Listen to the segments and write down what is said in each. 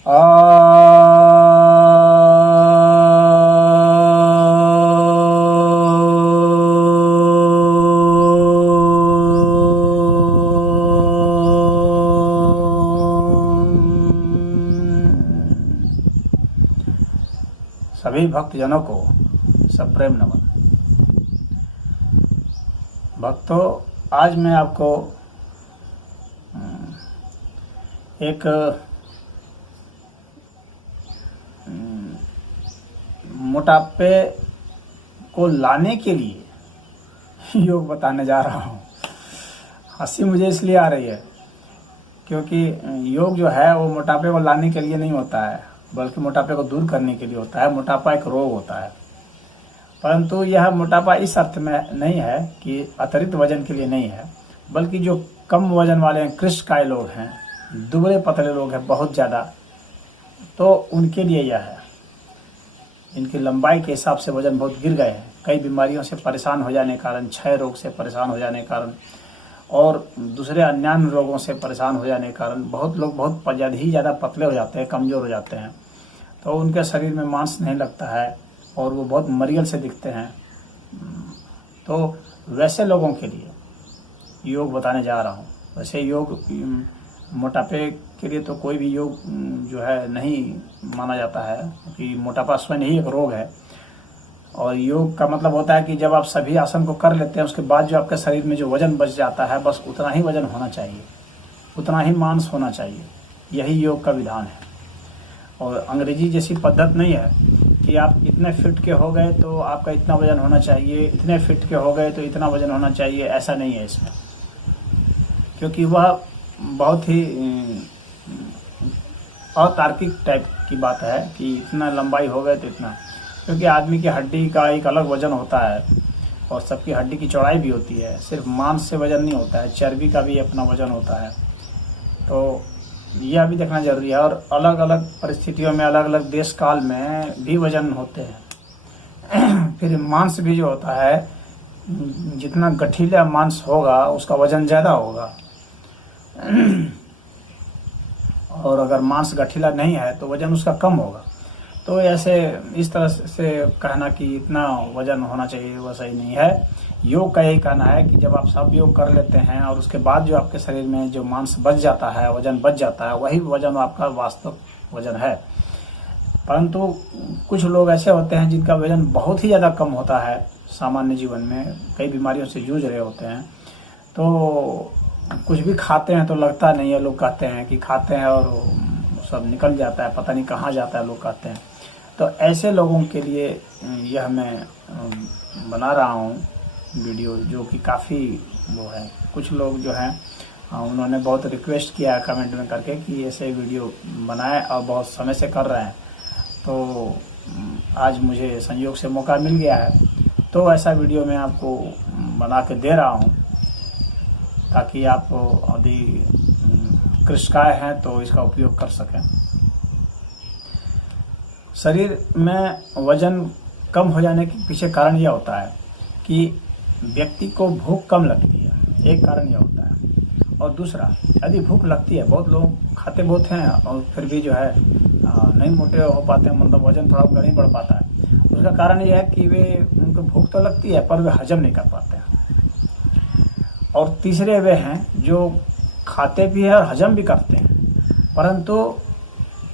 सभी भक्तजनों को सप्रेम नमन। भक्तों, आज मैं आपको एक मोटापे को लाने के लिए योग बताने जा रहा हूँ। हंसी मुझे इसलिए आ रही है क्योंकि योग जो है वो मोटापे को लाने के लिए नहीं होता है, बल्कि मोटापे को दूर करने के लिए होता है। मोटापा एक रोग होता है, परंतु यह मोटापा इस अर्थ में नहीं है कि अतिरिक्त वजन के लिए नहीं है, बल्कि जो कम वजन वाले हैं, कृष्णकाय लोग हैं, दुबले पतले लोग हैं बहुत ज़्यादा, तो उनके लिए यह है। इनकी लंबाई के हिसाब से वजन बहुत गिर गए हैं, कई बीमारियों से परेशान हो जाने के कारण, क्षय रोग से परेशान हो जाने के कारण और दूसरे अन्य रोगों से परेशान हो जाने के कारण बहुत लोग बहुत ही ज़्यादा पतले हो जाते हैं, कमज़ोर हो जाते हैं, तो उनके शरीर में मांस नहीं लगता है और वो बहुत मरियल से दिखते हैं। तो वैसे लोगों के लिए योग बताने जा रहा हूँ। वैसे योग मोटापे के लिए तो कोई भी योग जो है नहीं माना जाता है, क्योंकि मोटापा स्वयं ही एक रोग है। और योग का मतलब होता है कि जब आप सभी आसन को कर लेते हैं, उसके बाद जो आपके शरीर में जो वजन बच जाता है, बस उतना ही वजन होना चाहिए, उतना ही मांस होना चाहिए। यही योग का विधान है। और अंग्रेजी जैसी पद्धत नहीं है कि आप इतने फिट के हो गए तो आपका इतना वजन होना चाहिए, इतने फिट के हो गए तो इतना वजन होना चाहिए, ऐसा नहीं है इसमें। क्योंकि वह बहुत ही अतार्किक टाइप की बात है कि इतना लंबाई हो गए तो इतना, क्योंकि आदमी की हड्डी का एक अलग वजन होता है और सबकी हड्डी की चौड़ाई भी होती है। सिर्फ मांस से वजन नहीं होता है, चर्बी का भी अपना वजन होता है। तो यह भी देखना जरूरी है। और अलग अलग परिस्थितियों में, अलग अलग देश काल में भी वजन होते हैं। फिर मांस भी जो होता है, जितना गठीला मांस होगा उसका वजन ज़्यादा होगा, और अगर मांस गठीला नहीं है तो वजन उसका कम होगा। तो ऐसे इस तरह से कहना कि इतना वजन होना चाहिए, वह सही नहीं है। योग का यही कहना है कि जब आप सब योग कर लेते हैं और उसके बाद जो आपके शरीर में जो मांस बच जाता है, वजन बच जाता है, वही वजन आपका वास्तव वजन है। परंतु कुछ लोग ऐसे होते हैं जिनका वजन बहुत ही ज़्यादा कम होता है, सामान्य जीवन में कई बीमारियों से जूझ रहे होते हैं, तो कुछ भी खाते हैं तो लगता नहीं है। लोग कहते हैं कि खाते हैं और सब निकल जाता है, पता नहीं कहाँ जाता है, लोग कहते हैं। तो ऐसे लोगों के लिए यह मैं बना रहा हूँ वीडियो, जो कि काफ़ी वो है। कुछ लोग जो हैं उन्होंने बहुत रिक्वेस्ट किया है कमेंट में करके कि ऐसे वीडियो बनाए, और बहुत समय से कर रहे हैं। तो आज मुझे संयोग से मौका मिल गया है, तो ऐसा वीडियो मैं आपको बना के दे रहा हूँ, ताकि आप यदि कृष्णकाय हैं तो इसका उपयोग कर सकें। शरीर में वजन कम हो जाने के पीछे कारण यह होता है कि व्यक्ति को भूख कम लगती है, एक कारण यह होता है। और दूसरा, यदि भूख लगती है, बहुत लोग खाते बहुत हैं और फिर भी जो है नहीं मोटे हो पाते हैं, मतलब वजन थोड़ा नहीं बढ़ पाता है। उसका कारण यह है कि उनको भूख तो लगती है पर वे हजम नहीं कर पाते हैं। और तीसरे वे हैं जो खाते भी हैं और हजम भी करते हैं, परंतु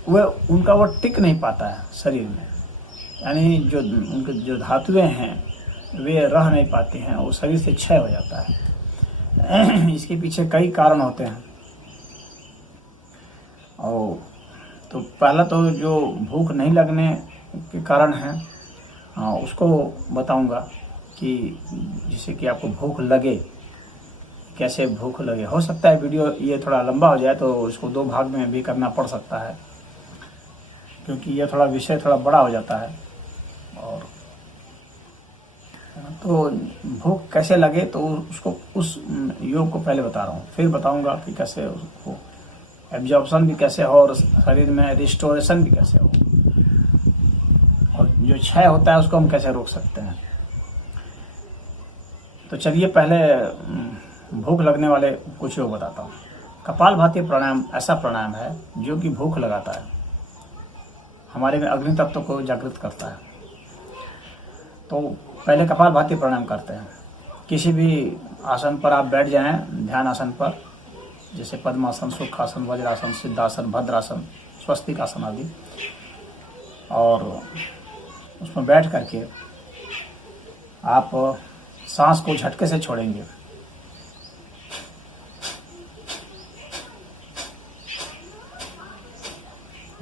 उनका वो टिक नहीं पाता है शरीर में, यानी जो उनके जो धातुएं हैं वे रह नहीं पाती हैं, वो शरीर से क्षय हो जाता है। इसके पीछे कई कारण होते हैं। और तो पहला तो जो भूख नहीं लगने के कारण है, उसको बताऊंगा कि जिससे कि आपको भूख लगे, कैसे भूख लगे। हो सकता है वीडियो ये थोड़ा लंबा हो जाए तो इसको 2 भाग में भी करना पड़ सकता है, क्योंकि ये थोड़ा विषय थोड़ा बड़ा हो जाता है। और तो भूख कैसे लगे तो उसको, उस योग को पहले बता रहा हूँ, फिर बताऊंगा कि कैसे उसको एब्जॉर्प्शन भी कैसे हो और शरीर में रिस्टोरेशन भी कैसे हो, और जो क्षय होता है उसको हम कैसे रोक सकते हैं। तो चलिए पहले भूख लगने वाले कुछ योग बताता हूँ। कपालभाति प्राणायाम ऐसा प्राणायाम है जो कि भूख लगाता है। हमारे में अग्नि तत्व को जागृत करता है। तो पहले कपालभाति प्राणायाम करते हैं। किसी भी आसन पर आप बैठ जाएं, ध्यान आसन पर, जैसे पद्मासन, सुखासन, वज्रासन, सिद्धासन, भद्रासन, स्वस्तिक आसन आदि, और उसमें बैठ करके आप सांस को झटके से छोड़ेंगे।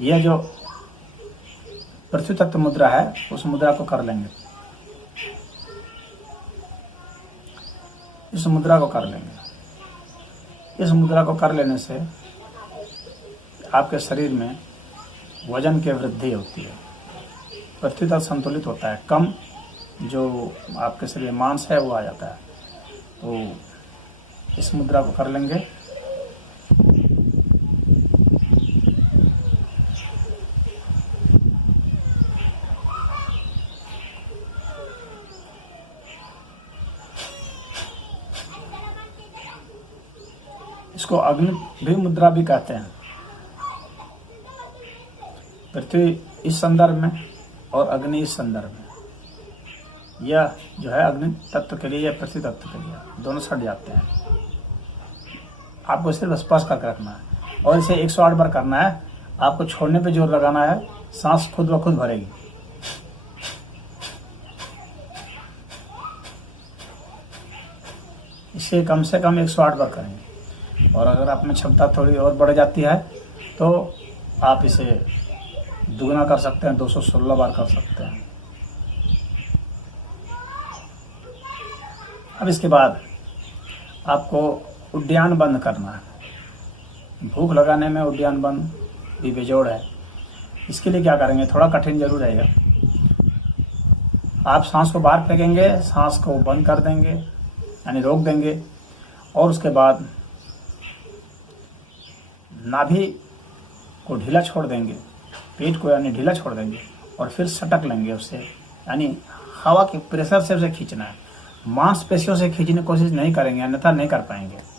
यह जो पृथ्वी तत्व मुद्रा है उस मुद्रा को कर लेंगे, इस मुद्रा को कर लेंगे। इस मुद्रा को कर लेने से आपके शरीर में वजन की वृद्धि होती है, पृथ्वी तत्व संतुलित होता है, कम जो आपके शरीर में मांस है वो आ जाता है। तो इस मुद्रा को कर लेंगे। इसको अग्नि भी मुद्रा भी कहते हैं। पृथ्वी इस संदर्भ में और अग्नि इस संदर्भ में। यह जो है अग्नि तत्व के लिए या पृथ्वी तत्व के लिए, दोनों सट जाते हैं। आपको सिर्फ स्पर्श करके रखना है और इसे 108 बार करना है। आपको छोड़ने पे जोर लगाना है, सांस खुद ब खुद भरेगी। इसे कम से कम 108 बार करेंगे। और अगर आप में क्षमता थोड़ी और बढ़ जाती है तो आप इसे दुगना कर सकते हैं, 216 बार कर सकते हैं। अब इसके बाद आपको उद्यान बंद करना है। भूख लगाने में उद्यान बंद भी बेजोड़ है। इसके लिए क्या करेंगे, थोड़ा कठिन जरूर रहेगा। आप सांस को बाहर फेंकेंगे, सांस को बंद कर देंगे यानी रोक देंगे, और उसके बाद नाभि को ढीला छोड़ देंगे, पेट को यानी ढीला छोड़ देंगे, और फिर सटक लेंगे उससे, यानी हवा के प्रेशर से उसे खींचना है। मांसपेशियों से खींचने की कोशिश नहीं करेंगे, अन्यथा नहीं कर पाएंगे।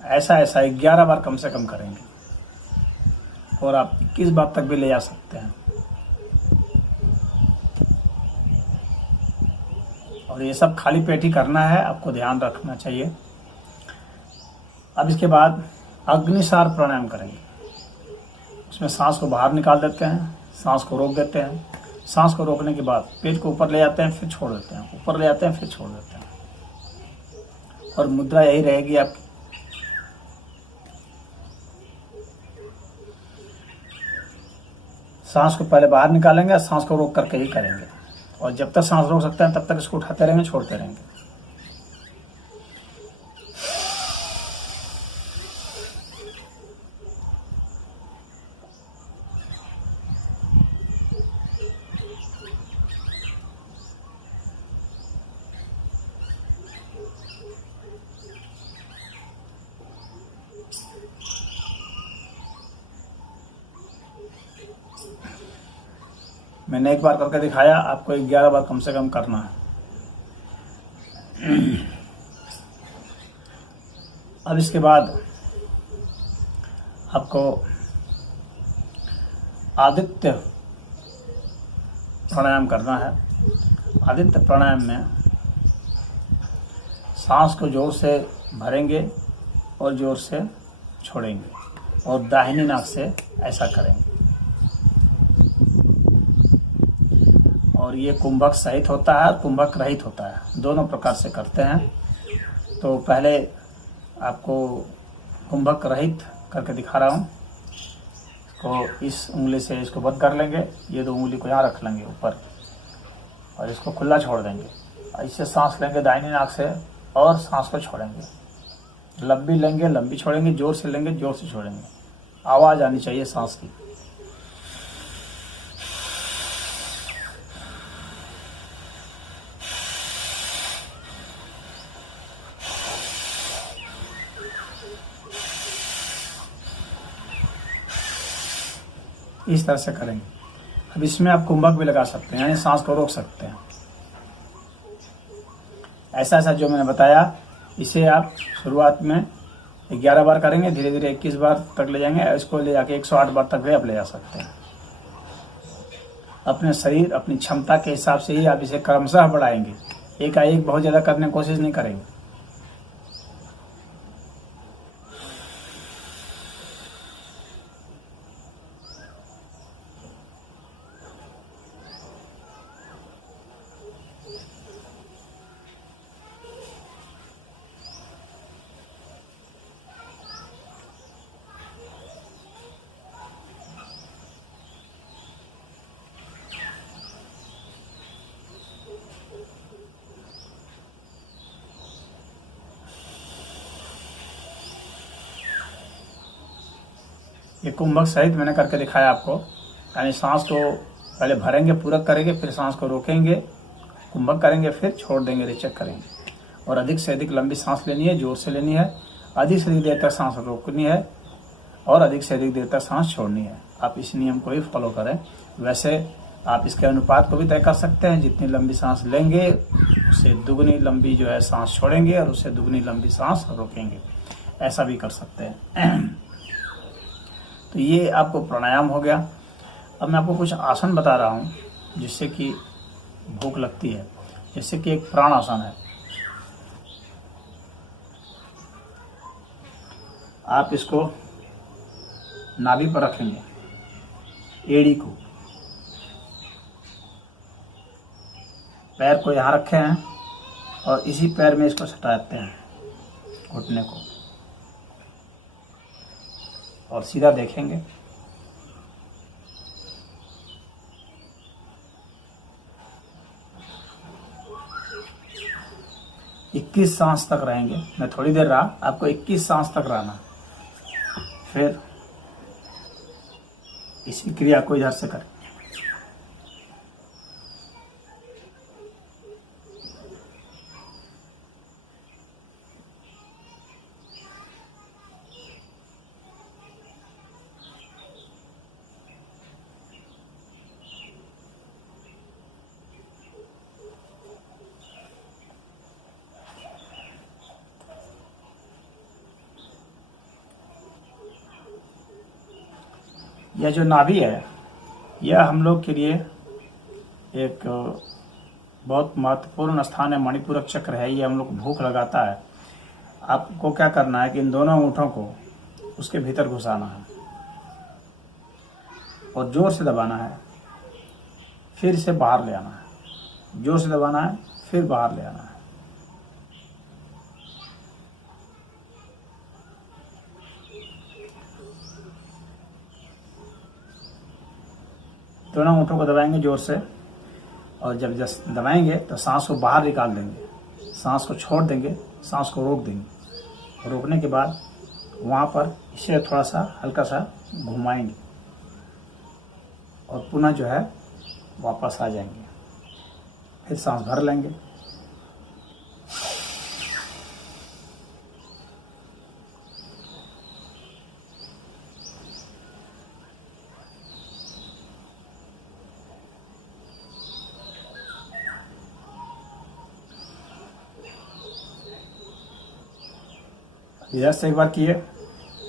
ऐसा 11 बार कम से कम करेंगे, और आप 21 बार तक भी ले जा सकते हैं। और ये सब खाली पेट ही करना है, आपको ध्यान रखना चाहिए। अब इसके बाद अग्निसार प्राणायाम करेंगे। उसमें सांस को बाहर निकाल देते हैं, सांस को रोक देते हैं। सांस को रोकने के बाद पेट को ऊपर ले जाते हैं, फिर छोड़ देते हैं, ऊपर ले जाते हैं, फिर छोड़ देते हैं। और मुद्रा यही रहेगी आपकी। सांस को पहले बाहर निकालेंगे, सांस को रोक करके ही करेंगे, और जब तक सांस रोक सकते हैं तब तक इसको उठाते रहेंगे, छोड़ते रहेंगे। मैंने एक बार करके दिखाया, आपको 11 बार कम से कम करना है। अब इसके बाद आपको आदित्य प्राणायाम करना है। आदित्य प्राणायाम में सांस को जोर से भरेंगे और जोर से छोड़ेंगे, और दाहिनी नाक से ऐसा करेंगे। और ये कुंभक सहित होता है और कुंभक रहित होता है, दोनों प्रकार से करते हैं। तो पहले आपको कुंभक रहित करके दिखा रहा हूँ। इसको इस उंगली से इसको बंद कर लेंगे, ये 2 उंगली को यहाँ रख लेंगे ऊपर, और इसको खुला छोड़ देंगे। इससे सांस लेंगे दाहिनी नाक से, और सांस को छोड़ेंगे। लंबी लेंगे, लंबी छोड़ेंगे, जोर से लेंगे, जोर से छोड़ेंगे। आवाज़ आनी चाहिए सांस की। इस तरह से करेंगे। अब इसमें आप कुंभक भी लगा सकते हैं, यानी सांस को रोक सकते हैं। ऐसा ऐसा जो मैंने बताया, इसे आप शुरुआत में 11 बार करेंगे, धीरे धीरे 21 बार तक ले जाएंगे। इसको ले जाके 108 बार तक भी आप ले जा सकते हैं। अपने शरीर, अपनी क्षमता के हिसाब से ही आप इसे क्रमशः बढ़ाएंगे, एकाएक बहुत ज़्यादा करने की कोशिश नहीं करेंगे। ये कुंभक सहित मैंने करके दिखाया आपको, यानी सांस को पहले भरेंगे, पूरक करेंगे, फिर सांस को रोकेंगे, कुंभक करेंगे, फिर छोड़ देंगे, रिचेक करेंगे। और अधिक से अधिक लंबी सांस लेनी है, जोर से लेनी है, अधिक से अधिक देर तक सांस रोकनी है और अधिक से अधिक देर तक सांस छोड़नी है। आप इस नियम को ही फॉलो करें। वैसे आप इसके अनुपात को भी तय कर सकते हैं, जितनी लंबी सांस लेंगे उससे दुगनी लंबी जो है सांस छोड़ेंगे और उससे दुगनी लंबी सांस रोकेंगे, ऐसा भी कर सकते हैं। तो ये आपको प्राणायाम हो गया। अब मैं आपको कुछ आसन बता रहा हूँ जिससे कि भूख लगती है। जैसे कि एक प्राण आसन है, आप इसको नाभि पर रखेंगे, एड़ी को, पैर को यहाँ रखे हैं और इसी पैर में इसको सटाते हैं, घुटने को, और सीधा देखेंगे। इक्कीस सांस तक रहेंगे। मैं थोड़ी देर रहा, आपको 21 सांस तक रहना। फिर इसी क्रिया को इधर से करें। यह जो नाभि है, यह हम लोग के लिए एक बहुत महत्वपूर्ण स्थान है। मणिपूरक चक्र है, ये हम लोग को भूख लगाता है। आपको क्या करना है कि इन दोनों अंगूठों को उसके भीतर घुसाना है और जोर से दबाना है, फिर इसे बाहर ले आना है। जोर से दबाना है, फिर बाहर ले आना है। दोनों अंगूठों को दबाएंगे जोर से, और जब दबाएंगे तो सांस को बाहर निकाल देंगे, सांस को छोड़ देंगे, सांस को रोक देंगे। रोकने के बाद वहाँ पर इसे थोड़ा सा हल्का सा घुमाएंगे और पुनः जो है वापस आ जाएंगे। फिर सांस भर लेंगे। इधर से एक बार किए,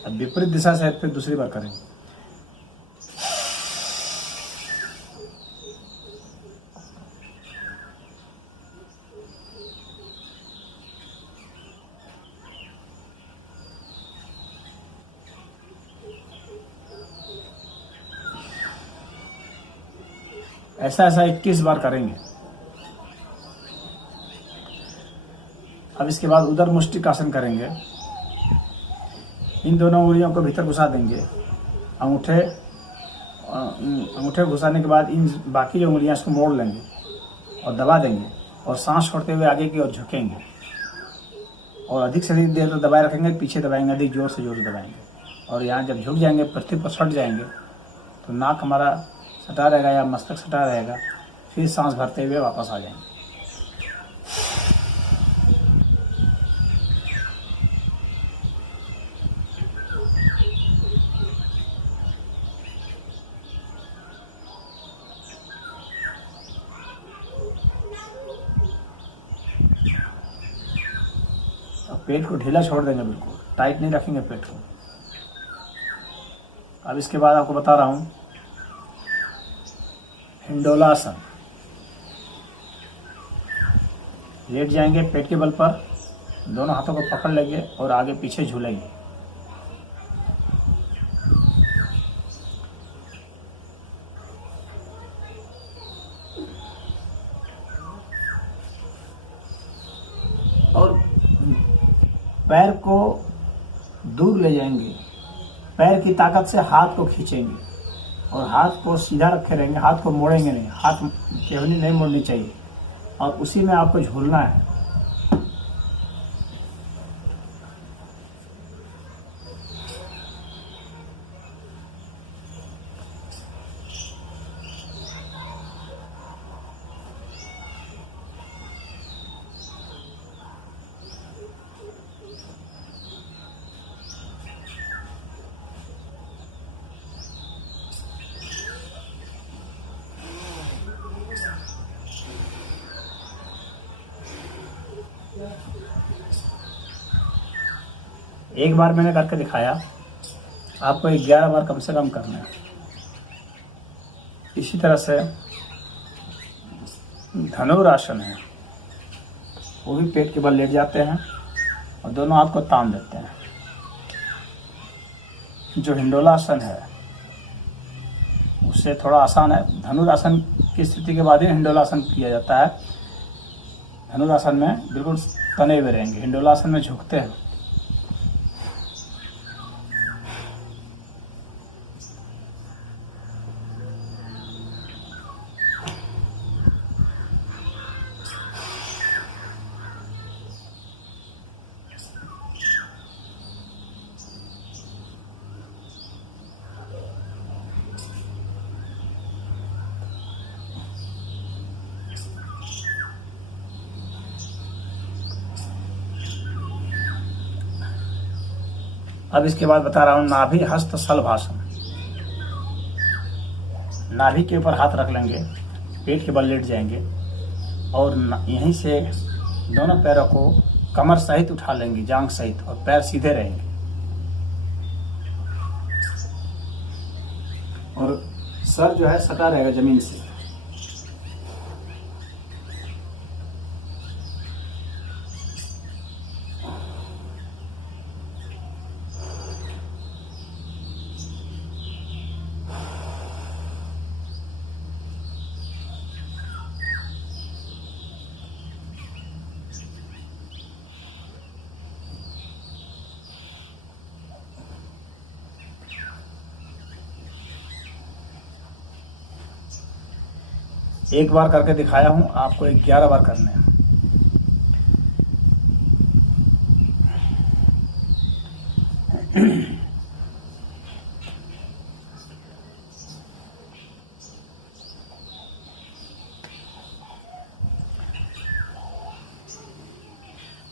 अब विपरीत दिशा से फिर दूसरी बार करेंगे। ऐसा ऐसा 21 बार करेंगे। अब इसके बाद उदर मुष्टिकासन करेंगे। इन दोनों उंगलियों को भीतर घुसा देंगे। अंगूठे घुसाने के बाद इन बाकी जो उंगलियां इसको मोड़ लेंगे और दबा देंगे और सांस छोड़ते हुए आगे की ओर झुकेंगे और अधिक से अधिक देर तक दबाए रखेंगे। पीछे दबाएंगे, अधिक जोर से दबाएंगे और यहाँ जब झुक जाएंगे, पृथ्वी पर सट जाएंगे तो नाक हमारा सटा रहेगा या मस्तक सटा रहेगा। फिर सांस भरते हुए वापस आ जाएंगे। पेट को ढीला छोड़ देंगे, बिल्कुल टाइट नहीं रखेंगे पेट को। अब इसके बाद आपको बता रहा हूँ हिंडोलासन। लेट जाएंगे पेट के बल पर, दोनों हाथों को पकड़ लेंगे और आगे पीछे झूलेंगे। और पैर को दूर ले जाएंगे, पैर की ताकत से हाथ को खींचेंगे और हाथ को सीधा रखे रहेंगे, हाथ को मोड़ेंगे नहीं, हाथ केवनी नहीं मोड़नी चाहिए और उसी में आपको झूलना है। एक बार मैंने करके दिखाया, आपको 11 बार कम से कम करना है। इसी तरह से धनुरासन है, वो भी पेट के बल लेट जाते हैं और दोनों हाथ को तान देते हैं। जो हिंडोलासन है उससे थोड़ा आसान है। धनुरासन की स्थिति के बाद ही हिंडोलासन किया जाता है। धनुरासन में बिल्कुल तने हुए रहेंगे, हिंडोलासन में झुकते हैं। अब इसके बाद बता रहा हूँ नाभि हस्त शलभासन। नाभि के ऊपर हाथ रख लेंगे, पेट के बल लेट जाएंगे और यहीं से दोनों पैरों को कमर सहित उठा लेंगे, जांघ सहित, और पैर सीधे रहेंगे और सर जो है सटा रहेगा जमीन से। एक बार करके दिखाया हूं, आपको 11 बार करने हैं।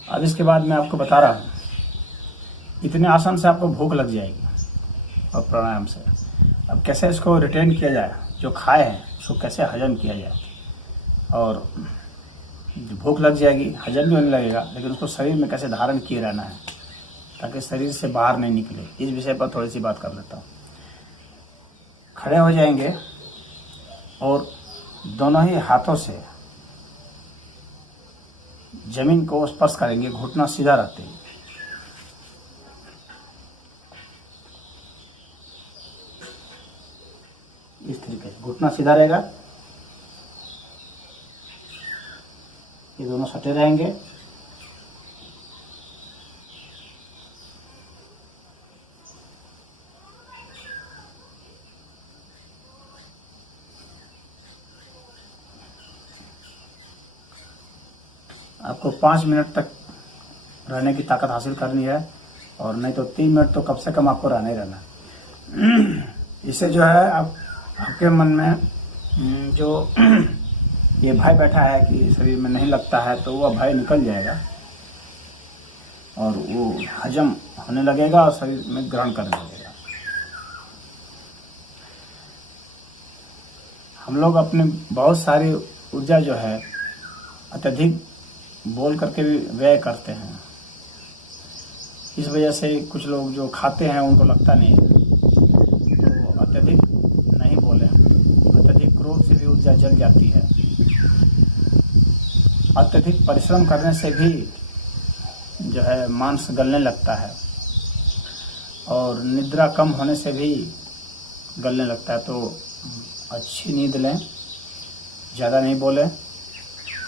अब इसके बाद मैं आपको बता रहा हूं, इतने आसन से आपको भूख लग जाएगी और प्राणायाम से। अब कैसे इसको रिटेन किया जाए, जो खाए हैं उसको कैसे हजम किया जाए, और भूख लग जाएगी, हजम भी होने लगेगा, लेकिन उसको शरीर में कैसे धारण किए रहना है ताकि शरीर से बाहर नहीं निकले, इस विषय पर थोड़ी सी बात कर लेता हूँ। खड़े हो जाएंगे और दोनों ही हाथों से जमीन को स्पर्श करेंगे, घुटना सीधा रखते हैं। इस तरीके से घुटना सीधा रहेगा, ये दोनों सटे रहेंगे। आपको 5 मिनट तक रहने की ताकत हासिल करनी है, और नहीं तो 3 मिनट तो कम से कम आपको रहना ही रहना। इससे जो है आपके मन में जो ये भय बैठा है कि शरीर में नहीं लगता है, तो वह भय निकल जाएगा और वो हजम होने लगेगा और शरीर में ग्रहण करने लगेगा। हम लोग अपनी बहुत सारी ऊर्जा जो है अत्यधिक बोल करके भी व्यय करते हैं, इस वजह से कुछ लोग जो खाते हैं उनको लगता नहीं है। तो अत्यधिक नहीं बोले, अत्यधिक क्रोध से भी ऊर्जा जल जाती है। अत्यधिक परिश्रम करने से भी जो है मांस गलने लगता है, और निद्रा कम होने से भी गलने लगता है। तो अच्छी नींद लें, ज़्यादा नहीं बोलें,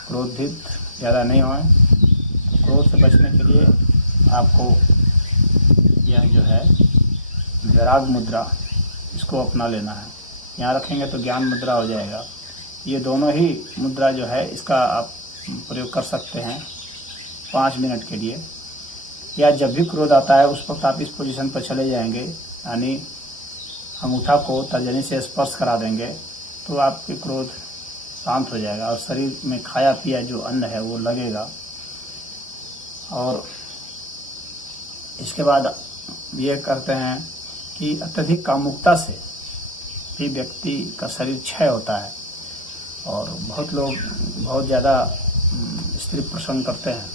क्रोधित ज़्यादा नहीं होएं। तो क्रोध से बचने के लिए आपको यह जो है वैराग मुद्रा, इसको अपना लेना है। यहाँ रखेंगे तो ज्ञान मुद्रा हो जाएगा। ये दोनों ही मुद्रा जो है इसका आप प्रयोग कर सकते हैं 5 मिनट के लिए, या जब भी क्रोध आता है उस वक्त आप इस पोजीशन पर चले जाएंगे, यानी अंगूठा को तर्जनी से स्पर्श करा देंगे तो आपके क्रोध शांत हो जाएगा और शरीर में खाया पिया जो अन्न है वो लगेगा। और इसके बाद ये करते हैं कि अत्यधिक कामुकता से भी व्यक्ति का शरीर क्षय होता है, और बहुत लोग बहुत ज़्यादा स्त्री प्रसन्न करते हैं,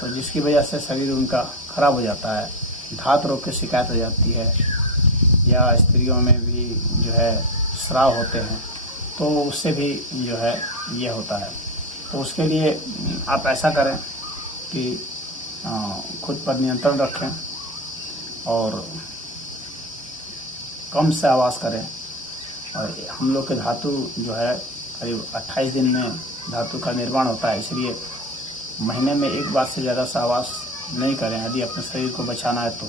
तो जिसकी वजह से शरीर उनका खराब हो जाता है, धात रोग की शिकायत हो जाती है, या स्त्रियों में भी जो है स्राव होते हैं, तो उससे भी जो है ये होता है। तो उसके लिए आप ऐसा करें कि खुद पर नियंत्रण रखें और कम से आवाज़ करें। और हम लोग के धातु जो है करीब 28 दिन में धातु का निर्माण होता है, इसलिए महीने में एक बार से ज़्यादा सहवास नहीं करें यदि अपने शरीर को बचाना है तो।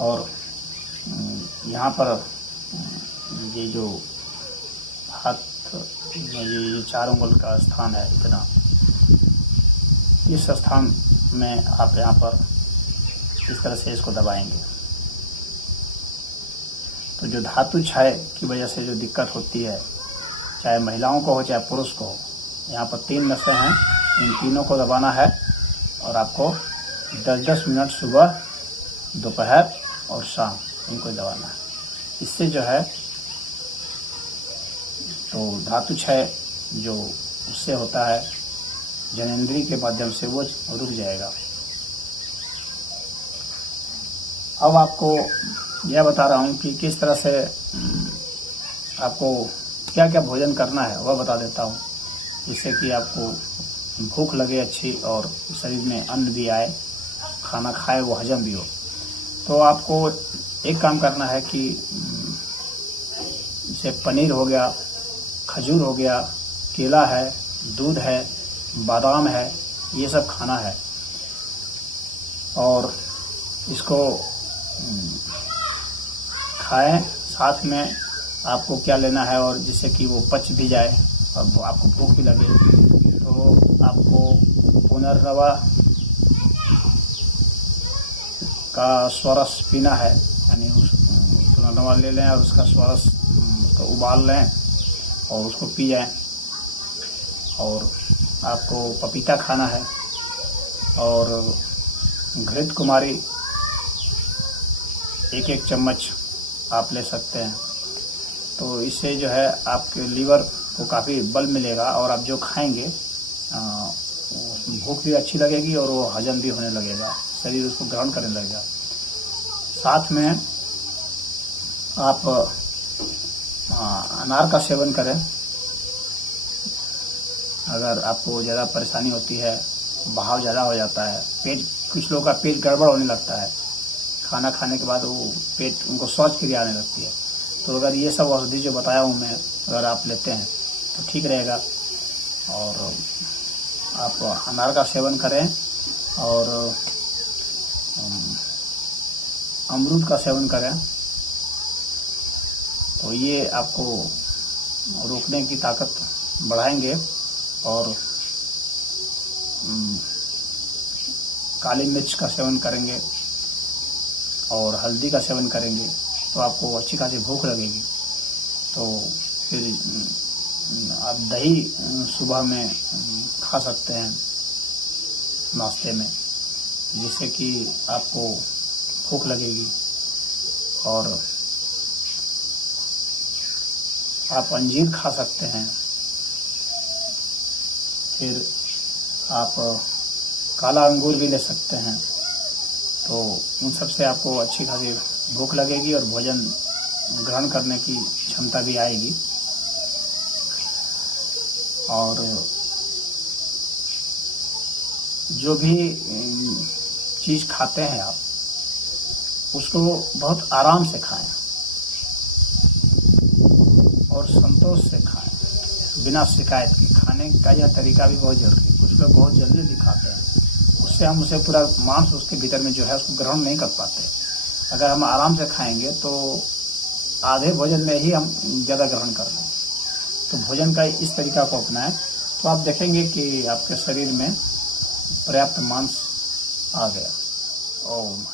और यहाँ पर ये जो हाथ, ये 4 उंगल का स्थान है इतना, इस स्थान में आप यहाँ पर इस तरह से इसको दबाएंगे। तो जो धातु क्षय की वजह से जो दिक्कत होती है, चाहे महिलाओं को हो चाहे पुरुष को हो, यहाँ पर 3 नसें हैं, इन तीनों को दबाना है और आपको 10-10 मिनट सुबह, दोपहर और शाम इनको दबाना है। इससे जो है तो धातु क्षय जो उससे होता है जनेंद्रिय के माध्यम से वो रुक जाएगा। अब आपको यह बता रहा हूँ कि किस तरह से आपको क्या क्या भोजन करना है वह बता देता हूँ, जिससे कि आपको भूख लगे अच्छी और शरीर में अन्न भी आए, खाना खाए वो हजम भी हो। तो आपको एक काम करना है कि जैसे पनीर हो गया, खजूर हो गया, केला है, दूध है, बादाम है, ये सब खाना है। और इसको खाएं, साथ में आपको क्या लेना है, और जिससे कि वो पच भी जाए और वो आपको भूख भी लगे, तो आपको पुनर्नवा का स्वरस पीना है। यानी उस पुनर्नवा ले लें और उसका स्वरस को उबाल लें और उसको पी जाएं। और आपको पपीता खाना है और घृत कुमारी 1-1 चम्मच आप ले सकते हैं। तो इससे जो है आपके लीवर को काफ़ी बल मिलेगा और आप जो खाएंगे भूख भी अच्छी लगेगी और वो हजम भी होने लगेगा, शरीर उसको ग्रहण करने लगेगा। साथ में आप अनार का सेवन करें। अगर आपको ज़्यादा परेशानी होती है, बहाव ज़्यादा हो जाता है, पेट, कुछ लोगों का पेट गड़बड़ होने लगता है, खाना खाने के बाद वो पेट उनको शौच क्रिया आने लगती है, तो अगर ये सब औषधि जो बताया हूँ मैं अगर आप लेते हैं तो ठीक रहेगा। और आप अनार का सेवन करें और अमरूद का सेवन करें, तो ये आपको रोकने की ताकत बढ़ाएंगे। और काली मिर्च का सेवन करेंगे और हल्दी का सेवन करेंगे तो आपको अच्छी खासी भूख लगेगी। तो फिर आप दही सुबह में खा सकते हैं नाश्ते में, जिससे कि आपको भूख लगेगी। और आप अंजीर खा सकते हैं। फिर आप काला अंगूर भी ले सकते हैं तो उन सब से आपको अच्छी खासी भूख लगेगी और भोजन ग्रहण करने की क्षमता भी आएगी। और जो भी चीज़ खाते हैं आप, उसको बहुत आराम से खाएं और संतोष से खाएं, बिना शिकायत के। खाने का यह तरीका भी बहुत जरूरी है। कुछ लोग बहुत जल्दी जल्दी खाते हैं, उससे हम उसे पूरा मांस उसके भीतर में जो है उसको ग्रहण नहीं कर पाते। अगर हम आराम से खाएंगे तो आधे भोजन में ही हम ज़्यादा ग्रहण कर लें। तो भोजन का इस तरीका को अपनाएं तो आप देखेंगे कि आपके शरीर में पर्याप्त मांस आ गया। ओम।